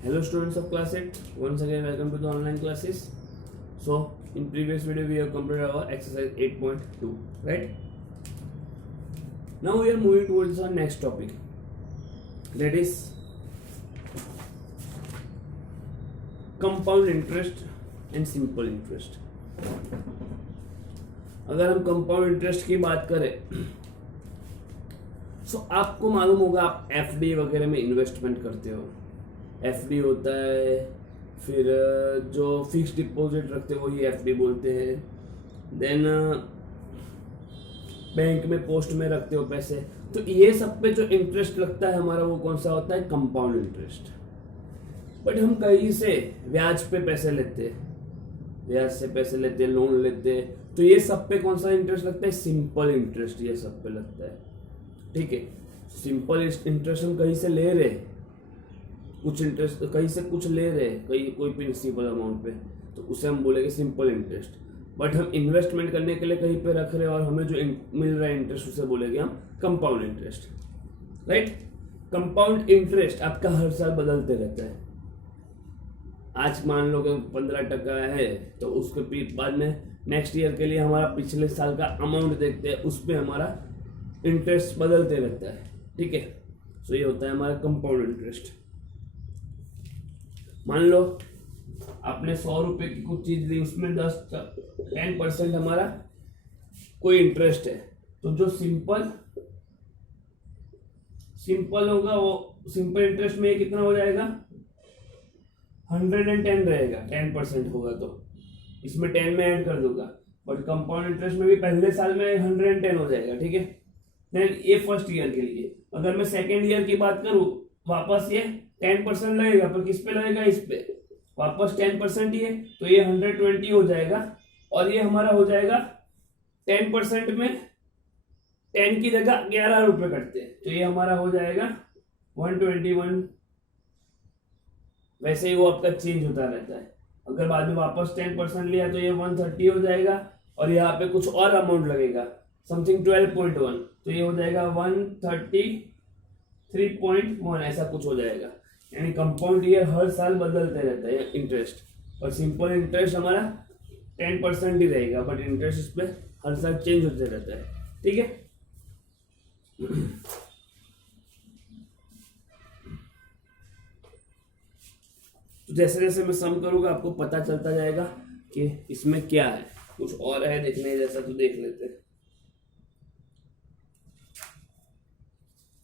Hello students of class 8, once again welcome to the online classes. So in previous video we have completed our exercise 8.2, right? Now we are moving towards our next topic, that is compound interest and simple interest. अगर हम compound interest की बात करें तो आपको मालूम होगा, आप एफडी वगैरह में इन्वेस्टमेंट करते हो. एफडी होता है, फिर जो फिक्स डिपॉजिट रखते हो वही एफडी बोलते हैं. देन बैंक में पोस्ट में रखते हो पैसे, तो ये सब पे जो इंटरेस्ट लगता है हमारा वो कौन सा होता है? Compound interest. बट हम कहीं से ब्याज पे पैसे लेते हैं, ब्याज से पैसे लेते हैं, लोन लेते हैं, तो ये सब पे कौन सा इंटरेस्ट लगता है? सिंपल इंटरेस्ट ये सब पे लगता है. ठीक है, सिंपल इंटरेस्ट हम कहीं से ले रहे, कुछ इंटरेस्ट कहीं से कुछ ले रहे, कहीं कोई प्रिंसिपल अमाउंट पे, तो उसे हम बोलेंगे सिंपल इंटरेस्ट. बट हम इन्वेस्टमेंट करने के लिए कहीं पे रख रहे हैं और हमें जो मिल रहा है इंटरेस्ट उसे बोलेंगे हम compound interest. Right? Compound interest आपका हर साल बदलते रहता है. आज मान लो कि 15% है, तो उसके बाद में नेक्स्ट ईयर के लिए हमारा पिछले साल का अमाउंट देखते हैं, उस पर हमारा इंटरेस्ट बदलते रहता है. ठीक है, तो ये होता है हमारा कंपाउंड इंटरेस्ट. मान लो आपने 100 रुपए की कुछ चीज ली, उसमें 10% हमारा कोई इंटरेस्ट है, तो जो सिंपल होगा वो सिंपल इंटरेस्ट में कितना हो जाएगा? 110 रहेगा. 10% होगा तो इसमें 10 में ऐड कर दूंगा. बट कंपाउंड इंटरेस्ट में भी पहले साल में 110 हो जाएगा. ठीक है, देन ये फर्स्ट ईयर के लिए. अगर मैं सेकेंड ईयर की बात करूं, वापस ये 10% लगेगा, पर किस पे लगेगा? इस पे. वापस 10% ही है, तो ये 120 हो जाएगा. और ये हमारा हो जाएगा 10% में 10 की जगह 11 रुपए कटते हैं, तो ये हमारा हो जाएगा 121. वैसे ही वो आपका चेंज होता रहता है. अगर बाद में वापस 10% लिया तो ये 130 हो जाएगा, और यहाँ पे कुछ और अमाउंट लगेगा, समथिंग 12.1, तो ये हो जाएगा 133.1, ऐसा कुछ हो जाएगा. यानी कंपाउंड ईयर हर साल बदलते रहता है इंटरेस्ट. और सिंपल इंटरेस्ट हमारा 10% ही रहेगा, बट इंटरेस्ट इस पे हर साल चेंज होते रहता है. ठीक है, तो जैसे जैसे मैं सम करूंगा आपको पता चलता जाएगा कि इसमें क्या है. कुछ और है देखने जैसा, तो देख लेते हैं.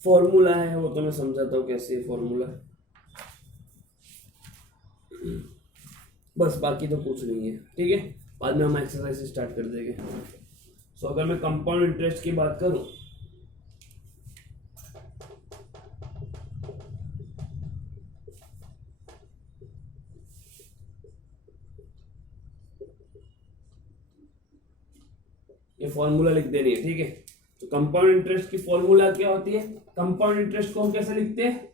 फॉर्मूला है, वो तो मैं समझाता हूँ कैसे फॉर्मूला, बस, बाकी तो कुछ नहीं है. ठीक है, बाद में हम एक्सरसाइज स्टार्ट कर देंगे. सो अगर मैं कंपाउंड इंटरेस्ट की बात करूं, ये फॉर्मूला लिख देनी है. ठीक है, तो कंपाउंड इंटरेस्ट की फॉर्मूला क्या होती है? कंपाउंड इंटरेस्ट को हम कैसे लिखते हैं?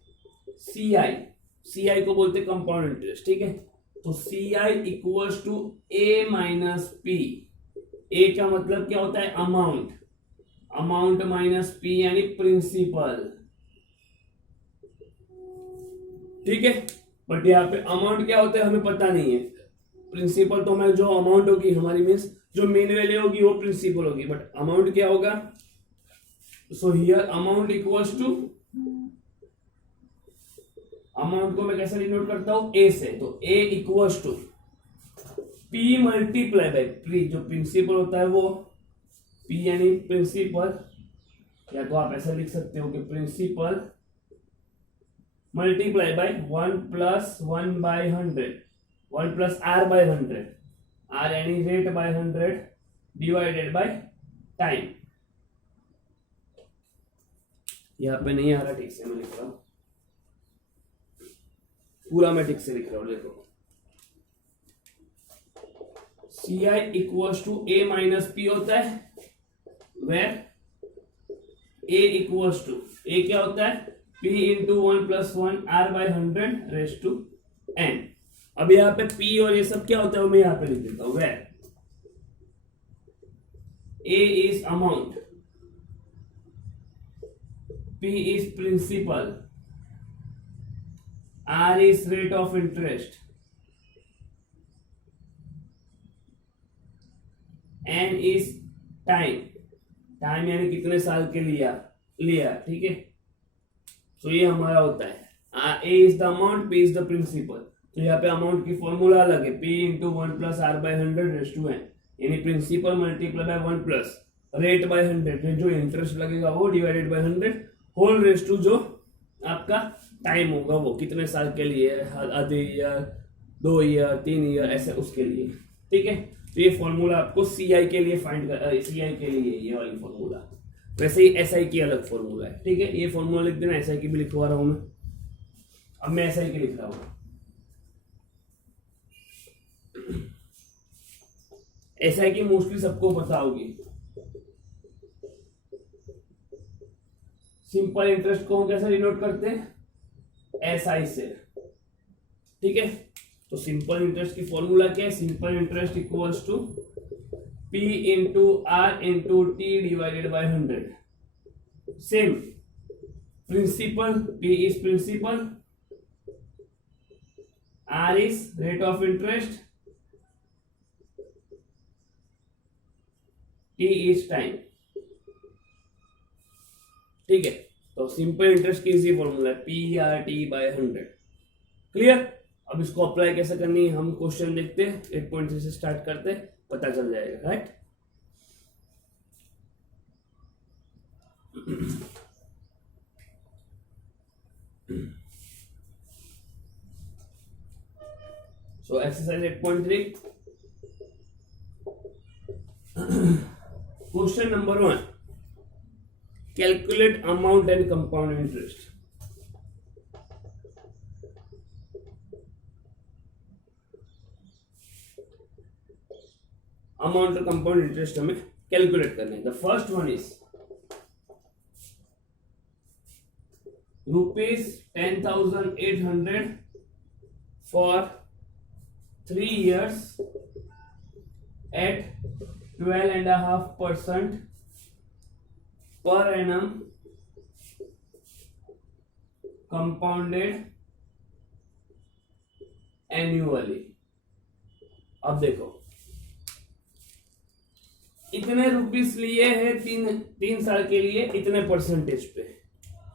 सीआई को बोलते हैं कंपाउंड इंटरेस्ट. ठीक है, तो CI equals to A minus P. A का मतलब क्या होता है? अमाउंट माइनस पी यानी प्रिंसिपल. ठीक है, बट यहाँ पे अमाउंट क्या होता है हमें पता नहीं है. प्रिंसिपल तो हमें जो अमाउंट होगी हमारी, मीन्स जो मेन वैल्यू होगी वो प्रिंसिपल होगी, बट अमाउंट क्या होगा? So here amount equals to, amount को मैं कैसे डिनोट करता हूं? ए से. तो A equals to P multiply by P. जो प्रिंसिपल होता है वो पी यानी प्रिंसिपल, या तो आप ऐसा लिख सकते हो कि principal multiply by 1 plus 1/100, 1 plus R by 100, R यानी rate by 100 divided by time. यहां पे नहीं आ रहा ठीक से, मैं लिख रहा हूं पूरा, मैं ठीक से लिख रहा हूं. देखो, C I equals to A minus P होता है, where A equals to, A क्या होता है? P into 1 plus 1 R by 100 raise to N. अब यहाँ पे पी और ये सब क्या होता है, मैं यहाँ पे लिख देता हूं. Where A is amount, P is principal, R is rate of interest, N is time, time यानी कितने साल के लिया, ठीक है। तो ये हमारा होता है A is the amount, P is the principal। तो यहाँ पे अमाउंट की फॉर्मूला अलग है, P into 1 plus R by 100 raise to N, यानी principal multiply by 1 plus rate by 100, जो इंटरेस्ट लगेगा वो divided by 100 whole raise to जो आपका टाइम होगा वो कितने साल के लिए, आधे ईयर, 2 ईयर, 3 ईयर, ऐसे उसके लिए, ठीक है। तो ये फॉर्मूला आपको सीआई के लिए सीआई के लिए ये वाली फॉर्मूला, वैसे ही एसआई की अलग फॉर्मूला है, ठीक है। ये फॉर्मूला लिख देना, एसआई की भी लिखवा रहा हूं मैं, अब मैं एसआई की लिख रहा हूं। एसआई की मोस्टली सबको पता होगी, सिंपल इंटरेस्ट को हम कैसे डिनोट करते हैं, एसआई से, ठीक है। तो सिंपल इंटरेस्ट की फॉर्मूला क्या है, simple interest equals to P into R into T divided by 100। Same principal, P is principal, R is rate of interest, T is time, ठीक है। तो सिंपल इंटरेस्ट की इजी फॉर्मूला है PRT by 100, clear. अब इसको apply कैसे करनी है हम क्वेश्चन देखते हैं, 8.3 से स्टार्ट करते हैं, पता चल जाएगा, right. So exercise 8.3 question number 1, calculate amount and compound interest. Amount और कंपाउंड इंटरेस्ट हमें कैलकुलेट करना है। The first one is ₹10,800 for 3 years at 12.5% per annum compounded annually। अब देखो इतने रुपीस लिए हैं 3 साल के लिए, इतने परसेंटेज पे,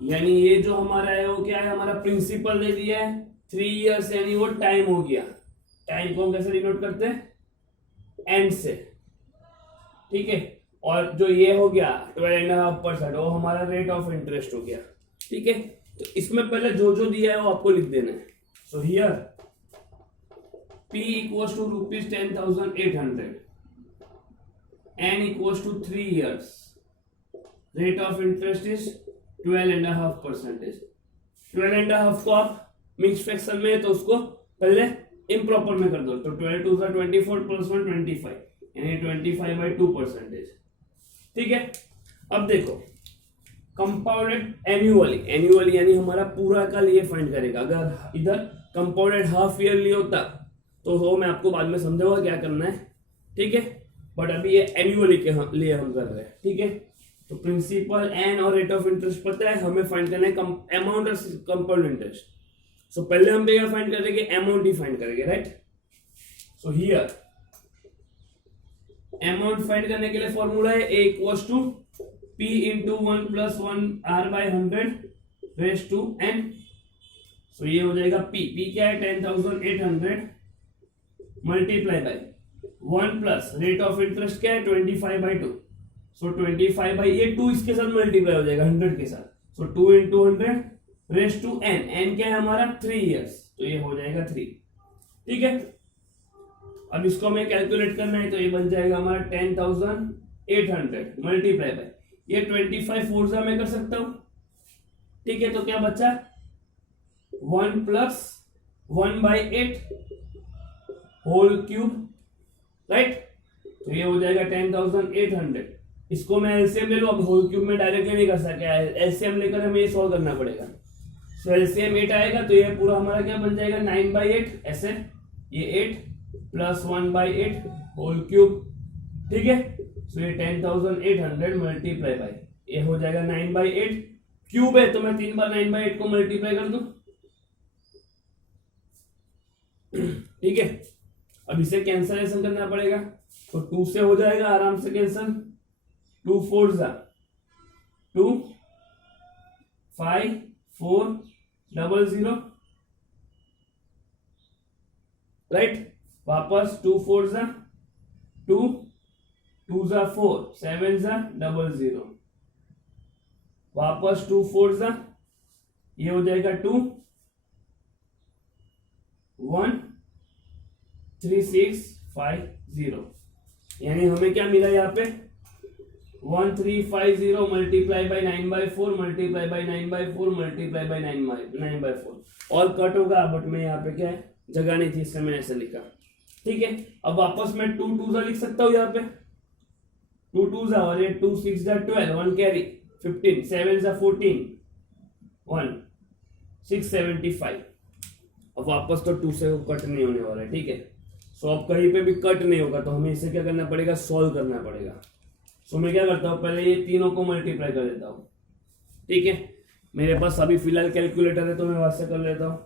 यानी ये जो हमारा है वो क्या है, हमारा प्रिंसिपल दे दिया है 3 years, यानी वो टाइम हो गया। टाइम को हम कैसे डिनोट करते हैं, एंड से, ठीक है। और जो ये हो गया 12.5%, वो हमारा रेट ऑफ इंटरेस्ट हो गया, ठीक है। तो इसमें पहले जो जो दिया है वो आपको लिख देना है। So here P equals to ₹10,800, N equals to 3 years, rate of interest is 12.5%। 12.5 को आप मिक्स फ्रैक्शन में है तो उसको पहले इम्प्रॉपर में कर दो, तो 12 2 24 प्लस 1 25, यानी 25/2%, ठीक है। अब देखो कंपाउंडेड एनुअली यानी हमारा पूरा का लिए फाइंड करेगा। अगर इधर कंपाउंडेड हाफ ईयरली होता तो वो मैं आपको बाद में समझाऊंगा क्या करना है, ठीक है। बट अभी ये एनुअली के लिए हम कर रहे हैं, ठीक है। तो प्रिंसिपल एन और रेट ऑफ इंटरेस्ट पता है, हमें फाइंड करना है अमाउंट और कंपाउंड इंटरेस्ट। सो पहले हम क्या फाइंड करेंगे, अमाउंट ही फाइंड करेंगे, right. So here amount find करने के लिए फॉर्मूला है A equals to P into 1 plus 1 R by 100 raise to N। So ये हो जाएगा P क्या है 10,800 multiply by 1 plus rate of interest क्या है 25/2। सो 25/2 इसके साथ मल्टीप्लाई हो जाएगा 100 के साथ। सो 2 इंटू 100 रेस टू N क्या है हमारा 3 years, तो ये हो जाएगा 3, ठीक है। अब इसको हमें कैलकुलेट करना है, तो ये बन जाएगा हमारा 10,800 मल्टीप्लाई बाय ये 25 फोर्जा में कर सकता हूं, ठीक है। तो क्या बचा 1 प्लस 1/8 होल क्यूब, राइट। तो ये हो जाएगा 10,800। इसको मैं एलसीएम ले लूं, अब होल क्यूब में डायरेक्टली नहीं कर सकता, एलसीएम लेकर हमें ये सॉल्व करना पड़ेगा। सो एलसीएम 8 आएगा, तो ये पूरा हमारा क्या बन जाएगा 9/8 ऐसे, ये 8 प्लस 1/8 होल क्यूब, ठीक है। सो ये 10,800 मल्टीप्लाई बाय ये हो जाएगा 9/8 क्यूब है, तो मैं 3 बार 9/8 को मल्टीप्लाई कर दूं, ठीक है, अब इसे कैंसलेशन करना पड़ेगा, तो 2 से हो जाएगा आराम से कैंसल। 2 4 जा 2, 5 4 0 राइट। वापस 2 4 जा 2, 2 जा 4 7 जा 0 वापस 2 4 जा, ये हो जाएगा 2 1 3 6 5 0, यानी हमें क्या मिला यहाँ पे 1350 multiply by 9/4 multiply by 9/4 multiply by 9/4 और कट होगा, बट मैं यहाँ पे क्या है जगह नहीं थी इससे मैंने ऐसे लिखा। ठीक है, अब वापस मैं 2 2 जा लिख सकता हूँ यहाँ पे, 2 2 जा और ये 2 6 जा 12 1 कैरी 15 7 जा 14 1 675। अब वापस तो 2 से कट नहीं होने वाला है। ठीक है, सो अब कहीं पे भी कट नहीं होगा, तो हमें इसे क्या करना पड़ेगा, सॉल्व करना पड़ेगा। सो मैं क्या करता हूँ, पहले ये तीनों को मल्टीप्लाई कर देता हूँ। ठीक है, मेरे पास अभी फिलहाल कैलकुलेटर है तो मैं वहां से कर लेता हूँ।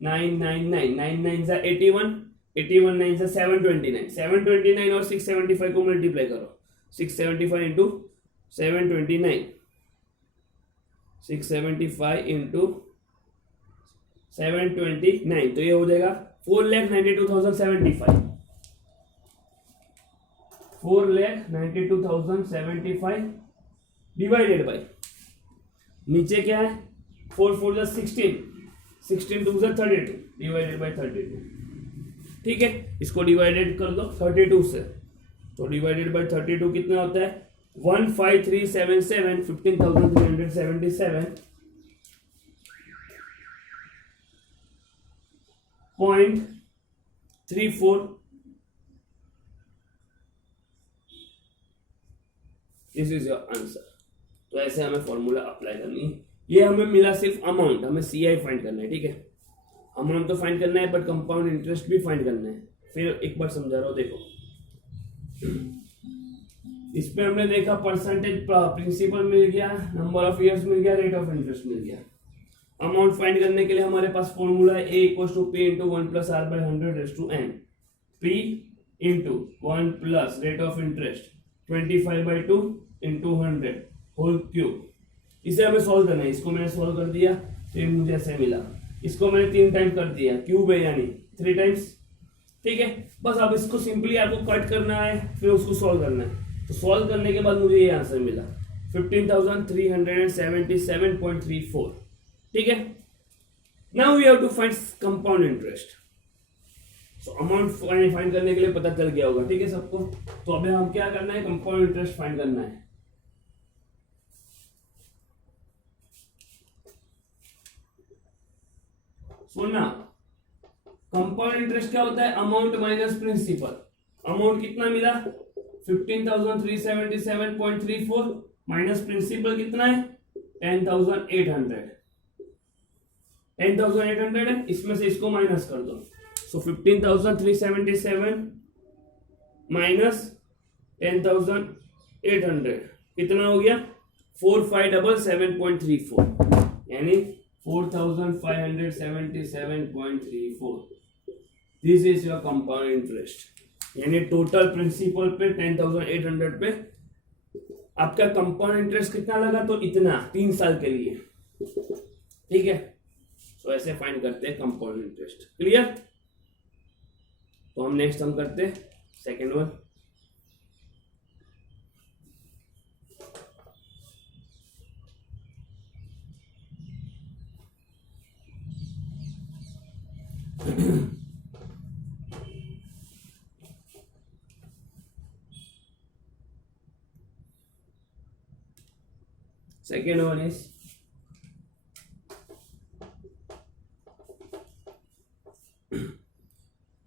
999 9 9 जा 81 81 9 जा 729 729 और 675 को मल्टीप्लाई करो। 675 इंटू 729 675 इंटू 729, तो ये हो जाएगा 4,92,075 4,92,075 डिवाइडेड बाई, नीचे क्या है 4 4 जा 16 16 2 जा 32 डिवाइडेड बाई 32। ठीक है, इसको डिवाइडेड कर दो 32 से, तो डिवाइडेड बाई 32 कितना होता है 15377 15,377 0.34। This is your answer. तो ऐसे हमें फॉर्मूला अप्लाई करनी है। ये हमें मिला सिर्फ अमाउंट, हमें सीआई फाइंड करना है। ठीक है, अमाउंट तो फाइंड करना है, बट कंपाउंड इंटरेस्ट भी फाइंड करना है। फिर एक बार समझा रहा हूं, देखो इस पे हमने देखा परसेंटेज प्रिंसिपल मिल गया, नंबर ऑफ इयर्स मिल गया, रेट ऑफ इंटरेस्ट मिल गया। अमाउंट फाइंड करने के लिए हमारे पास फॉर्मूला है A = P × 1 + R/100 P into 1 plus rate of interest 25/2 into 100 whole cube. इसे हमें सॉल्व करना है। इसको मैंने सॉल्व कर दिया तो ये मुझे ऐसे मिला। इसको मैंने 3 टाइम कर दिया, क्यूब है यानी 3 टाइम्स। ठीक है, बस अब इसको सिंपली आपको कट करना है, फिर उसको सॉल्व करना है। तो सॉल्व करने के बाद मुझे ये आंसर मिला 15,377.34। ठीक है, now we have to find compound interest. So amount find करने के लिए पता चल गया होगा। ठीक है सबको, तो अभी हम क्या करना है, कंपाउंड इंटरेस्ट फाइंड करना है। सुनना, कंपाउंड इंटरेस्ट क्या होता है, अमाउंट माइनस प्रिंसिपल। अमाउंट कितना मिला 15,377.34 माइनस प्रिंसिपल कितना है 10,800 है, इसमें से इसको माइनस कर दो। सो 15,377 माइनस 10,800 कितना हो गया 4577.34, यानी 4,577.34। This is your compound interest. यानी टोटल प्रिंसिपल पे 10,800 पे आपका कंपाउंड इंटरेस्ट कितना लगा, तो इतना 3 साल के लिए। ठीक है, तो ऐसे फाइंड करते हैं कंपाउंड इंटरेस्ट। क्लियर? तो हम नेक्स्ट करते हैं second one. Second one is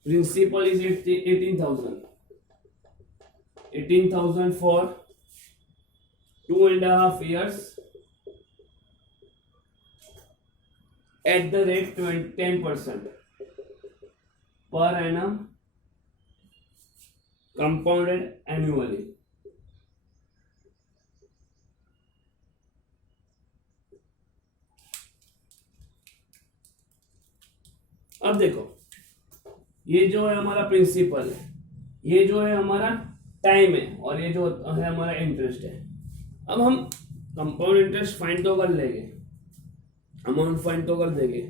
principal is 18,000 for 2.5 years at the rate 10% per annum compounded annually। अब देखो ये जो है हमारा प्रिंसिपल है, ये जो है हमारा टाइम है, और ये जो है हमारा इंटरेस्ट है। अब हम कंपाउंड इंटरेस्ट फाइंड तो कर लेंगे, अमाउंट फाइंड तो कर देंगे।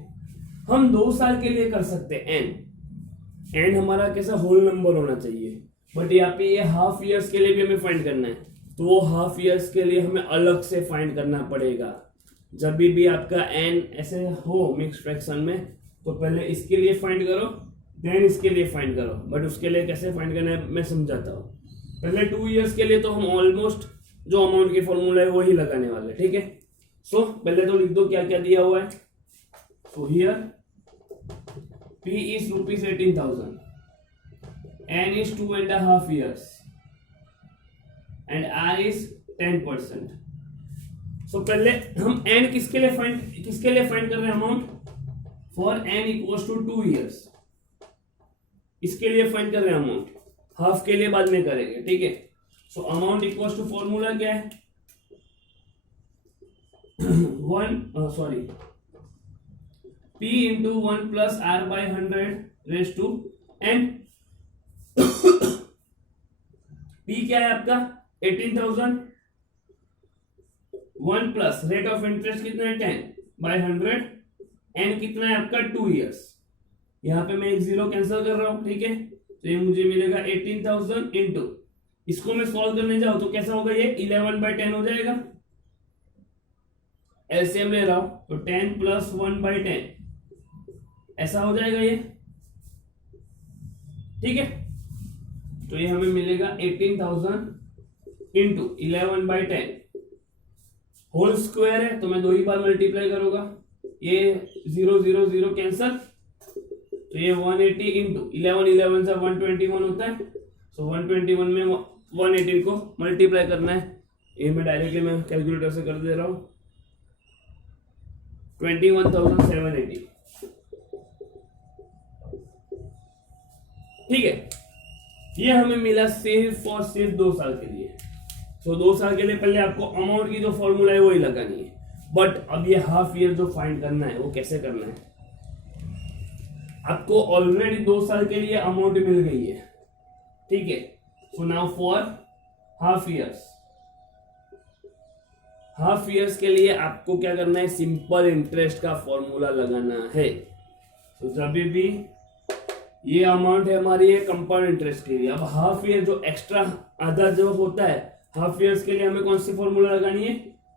हम 2 साल के लिए कर सकते हैं एन हमारा कैसा होल नंबर होना चाहिए, बट यहाँ पे ये हाफ ईयर्स के लिए भी हमें फाइंड करना है, तो वो हाफ ईयर्स के लिए हमें अलग से फाइंड करना पड़ेगा। जब भी आपका एन ऐसे हो मिक्स फ्रैक्शन में, तो पहले इसके लिए फाइंड करो, देन इसके लिए फाइंड करो, बट उसके लिए कैसे फाइंड करना है मैं समझाता हूँ। पहले 2 ईयर्स के लिए तो हम ऑलमोस्ट जो अमाउंट की फॉर्मूला है वही लगाने वाले, ठीक है। सो पहले तो लिख दो क्या क्या दिया हुआ है। So here P is rupees 18,000, N is 2.5 years, and R is 10%. So पहले हम N किसके लिए फाइंड कर रहे हैं amount, for N equals to 2 years, इसके लिए फाइंड कर रहे हैं अमाउंट, हाफ के लिए बाद में करेंगे, ठीक है। So amount equals to formula क्या है, P into 1 plus R by 100 raised to N। P क्या है आपका 18,000, 1 प्लस रेट ऑफ इंटरेस्ट कितना है 10 by 100, N कितना है आपका 2 years। यहाँ पे मैं एक जीरो कैंसिल कर रहा हूं, ठीक है। तो ये मुझे मिलेगा 18,000 इंटू, इसको मैं सॉल्व करने जाऊं तो कैसा होगा, ये 11 by 10 हो जाएगा। एलसीएम ले रहा हूं तो 10 plus 1 by 10 ऐसा हो जाएगा ये, ठीक है। तो ये हमें मिलेगा 18,000 इंटू 11 by 10 होल स्क्वायर है, तो मैं 2 ही बार मल्टीप्लाई करूंगा, ये 0 0 0 कैंसल, तो ये 180 इंटू 11 से 121 होता है। सो 121 में 180 को मल्टीप्लाई करना है, ये मैं डायरेक्टली मैं कैलकुलेटर से कर दे रहा हूं, 21,780, ठीक है। ये हमें मिला सिर्फ और सिर्फ 2 साल के लिए। तो 2 साल के लिए पहले आपको अमाउंट की जो फॉर्मूला है वही लगानी है, बट अब ये हाफ ईयर जो फाइंड करना है वो कैसे करना है, आपको ऑलरेडी 2 साल के लिए अमाउंट मिल गई है, ठीक है। So now for half years के लिए आपको क्या करना है, सिंपल इंटरेस्ट का फॉर्मूला लगाना है। तो जब भी ये अमाउंट है हमारी है कंपाउंड इंटरेस्ट के लिए। अब हाफ ईयर जो एक्स्ट्रा आधा जो होता है हाफ ईयर्स के लिए हमें कौन सी फॉर्मूला लगानी है,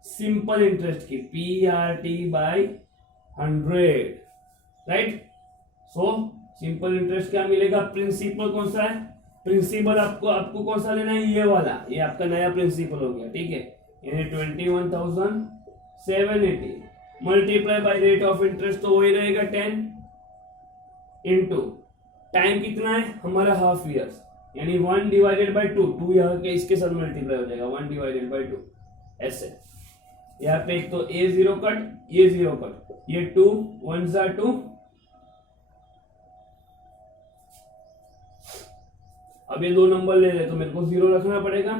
सिंपल इंटरेस्ट की, PRT by 100, right. So simple interest क्या मिलेगा, प्रिंसिपल कौन सा है, प्रिंसिपल आपको कौन सा लेना है, ये वाला, ये आपका नया प्रिंसिपल हो गया, ठीक है। यानी 21,780 multiply by rate of interest, तो वही रहेगा 10 इंटू टाइम कितना है हमारा हाफ ईयर्स, यानी 1 डिवाइडेड बाय 2, 2 यहाँ के इसके साथ मल्टीप्लाई हो जाएगा 1 डिवाइडेड बाय 2 ऐसे। यहाँ पे एक तो ये 0 कट, ये 0 कट, ये 2 1 जा 2, अब ये 2 नंबर ले ले तो मेरे को 0 रखना पड़ेगा।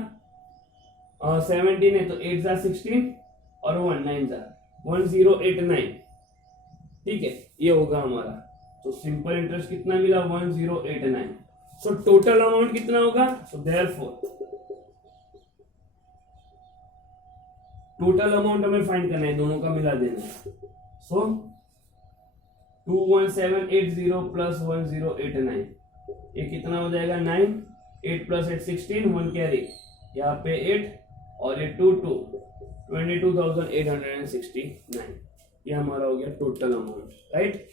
17 है तो 8 जा 16 और 1 9 जा 1089, ठीक है। ये होगा हमारा, तो सिंपल इंटरेस्ट कितना मिला 1089। सो टोटल अमाउंट कितना होगा, सो देयरफॉर टोटल अमाउंट हमें फाइंड करना है, दोनों का मिला देना है। सो 21780 प्लस 1089, ये कितना हो जाएगा 9, 8 प्लस 8 16, 1 कैरी, यहाँ पे 8 और ये 2 2, 22,869, ये हमारा हो गया टोटल अमाउंट, राइट।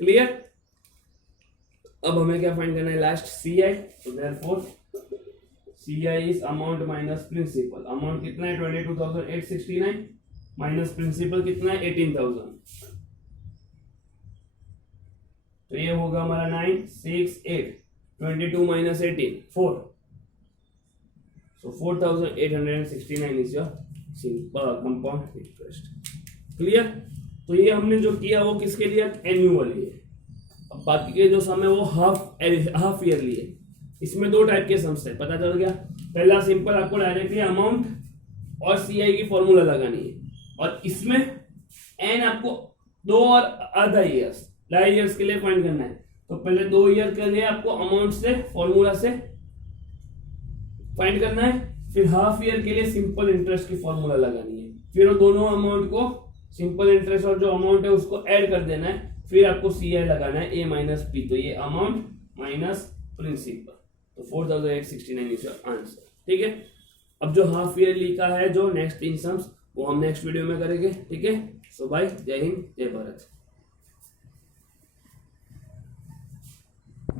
क्लियर। अब हमें क्या फाइंड करना है, लास्ट CI। तो therefore CI is amount minus principal. Amount कितना है 22,869 माइनस प्रिंसिपल कितना है 18,000, तो ये होगा हमारा 9 6 8, 22 minus 18 4, so 4,869 is your compound interest। Clear. तो ये हमने जो किया वो किसके लिए, एनुअली है। अब बाकी के जो सम है वो हाफ ईयरली है। इसमें 2 टाइप के सम्स है, पता चल गया। पहला सिंपल आपको डायरेक्टली अमाउंट और CI की फॉर्मूला लगानी है। और इसमें n आपको 2 और आधा ईयर्स ढाई ईयर्स के लिए फाइंड करना है। तो पहले 2 ईयर के लिए आपको अमाउंट से फॉर्मूला से फाइंड करना है, फिर हाफ ईयर के लिए सिंपल इंटरेस्ट की फॉर्मूला लगानी है, फिर वो दोनों अमाउंट को सिंपल इंटरेस्ट और जो अमाउंट है उसको ऐड कर देना है, फिर आपको CI लगाना है A माइनस P। तो ये अमाउंट माइनस प्रिंसिपल, तो 4869 इज योर आंसर। ठीक है, अब जो हाफ ईयरली का है जो नेक्स्ट इन सम्स वो हम नेक्स्ट वीडियो में करेंगे। ठीक है, सो बाय, जय हिंद, जय भारत।